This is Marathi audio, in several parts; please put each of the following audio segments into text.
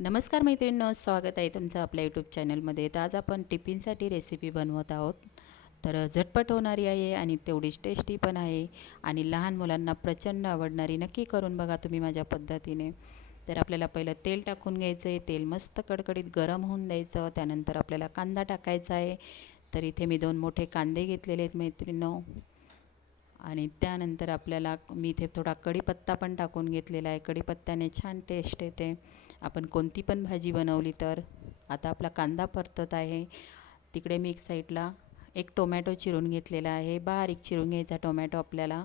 नमस्कार मैत्रिणींनो स्वागत आहे तुमचं आपल्या यूट्यूब चॅनलमध्ये तर आज आपण टिफिनसाठी रेसिपी बनवत आहोत. तर झटपट होणारी आहे आणि तेवढीच टेस्टी पण आहे. आणि लहान मुलांना प्रचंड आवडणारी नक्की करून बघा तुम्ही माझ्या पद्धतीने. तर आपल्याला पहिलं तेल टाकून घ्यायचं आहे तेल मस्त कडकडीत गरम होऊन द्यायचं. त्यानंतर आपल्याला कांदा टाकायचा आहे. तर इथे मी दोन मोठे कांदे घेतलेले आहेत मैत्रिणींनो. आणि त्यानंतर आपल्याला मी इथे थोडा कढीपत्ता पण टाकून घेतलेला आहे. कढीपत्त्याने छान टेस्ट येते. आपण कोणती पण भाजी बनवली तर. आता आपला कांदा परतत आहे. तिकडे मी एक साईडला एक टोमॅटो चिरून घेतलेला आहे. बारीक चिरून घ्यायचा टोमॅटो आपल्याला.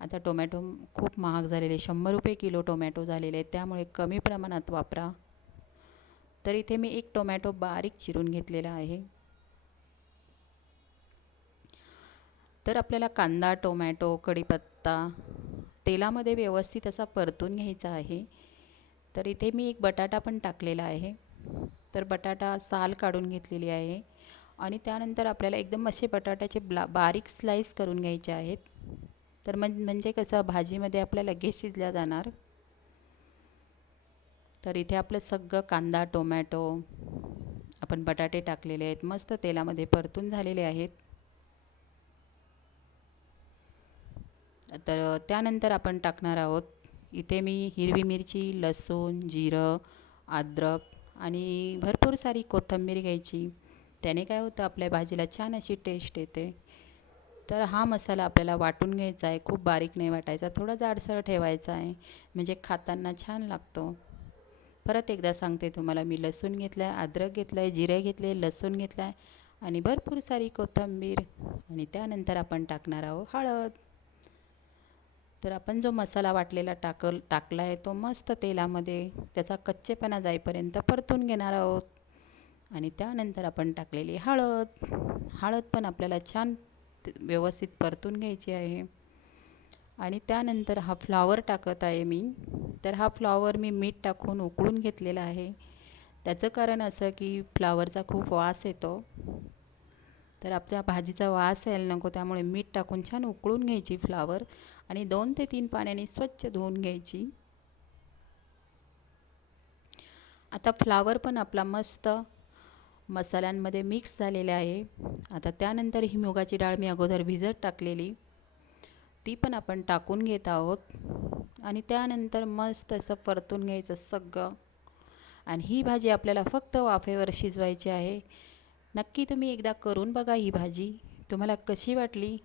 आता टोमॅटो खूप महाग झालेले शंभर रुपये किलो टोमॅटो झालेले आहेत. त्यामुळे कमी प्रमाणात वापरा. तर इथे मी एक टोमॅटो बारीक चिरून घेतलेला आहे. तर आपल्याला कांदा टोमॅटो कढीपत्ता तेलामध्ये व्यवस्थित असा परतून घ्यायचा आहे. तर इथे मी एक बटाटा पण टाकलेला आहे. तर बटाटा साल काढून घेतलेली आहे. आणि त्यानंतर आपल्याला एकदम असे बटाट्याचे ब्ला बारीक स्लाईस करून घ्यायचे आहेत. तर मग म्हणजे कसं भाजीमध्ये आपल्या लगेच शिजल्या जाणार. तर इथे आपलं सगळं कांदा टोमॅटो आपण बटाटे टाकलेले आहेत. मस्त तेलामध्ये परतून झालेले आहेत. तर त्यानंतर आपण टाकणार आहोत इथे मी हिरवी मिरची लसूण जिरं अद्रक आणि भरपूर सारी कोथिंबीर घ्यायची. त्याने काय होतं आपल्या भाजीला छान अशी टेस्ट येते. तर हा मसाला आपल्याला वाटून घ्यायचा आहे. खूप बारीक नाही वाटायचा थोडा जाडसर ठेवायचा आहे. म्हणजे खाताना छान लागतो. परत एकदा सांगते तुम्हाला मी लसूण घेतला आहे अद्रक घेतलं आहे जिरे घेतले लसूण घेतला आहे आणि भरपूर सारी कोथिंबीर आणि त्यानंतर आपण टाकणार आहोत हळद. तर आपण जो मसाला वाटलेला टाकल टाकला आहे तो मस्त तेलामध्ये त्याचा कच्चेपणा जाईपर्यंत परतून घेणार आहोत. आणि त्यानंतर आपण टाकलेली हळद. हळद पण आपल्याला छान व्यवस्थित परतून घ्यायची आहे. आणि त्यानंतर हा फ्लॉवर टाकत आहे मी. तर हा फ्लॉवर मी मीठ टाकून उकळून घेतलेला आहे. त्याचं कारण असं की फ्लावरचा खूप वास येतो. तर आपल्या भाजीचा वास यायला नको त्यामुळे मीठ टाकून छान उकळून घ्यायची फ्लावर आणि दोन ते तीन पाण्याने स्वच्छ धुवून घ्यायची. आता फ्लावर पण आपला मस्त मसाल्यांमध्ये मिक्स झालेले आहे. आता त्यानंतर ही मुगाची डाळ मी अगोदर भिजत टाकलेली. ती पण आपण टाकून घेत आहोत. आणि त्यानंतर मस्त असं परतून घ्यायचं सगळं. आणि ही भाजी आपल्याला फक्त वाफेवर शिजवायची आहे. नक्की तुम्ही एकदा करून बघा ही भाजी. तुम्हाला कशी वाटली?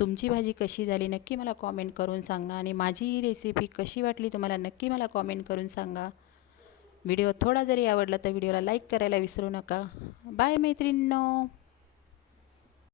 तुमची भाजी कशी झाली? नक्की मला कॉमेंट करून सांगा. आणि माझी ही रेसिपी कशी वाटली तुम्हाला? नक्की मला कॉमेंट करून सांगा. व्हिडिओ थोडा जरी आवडला तर व्हिडिओला लाईक करायला विसरू नका. बाय मैत्रिणींनो.